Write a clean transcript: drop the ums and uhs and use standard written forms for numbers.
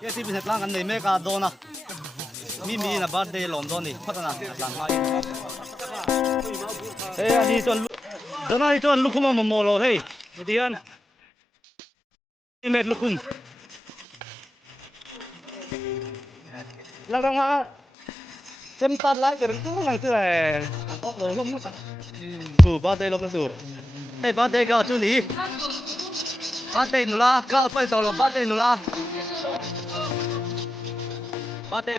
Yes, if it's lang and they make a donor. Me in a birthday London. What an Hey, I need to don't I to look molo. Hey, Dian. You made look. Lang nga. Xem tắt lại cái đó là cái này. Birthday lo cái gì? Hey, birthday ka chú lý. Birthday nữa là, ka phải tao lo birthday nữa là. Birthday.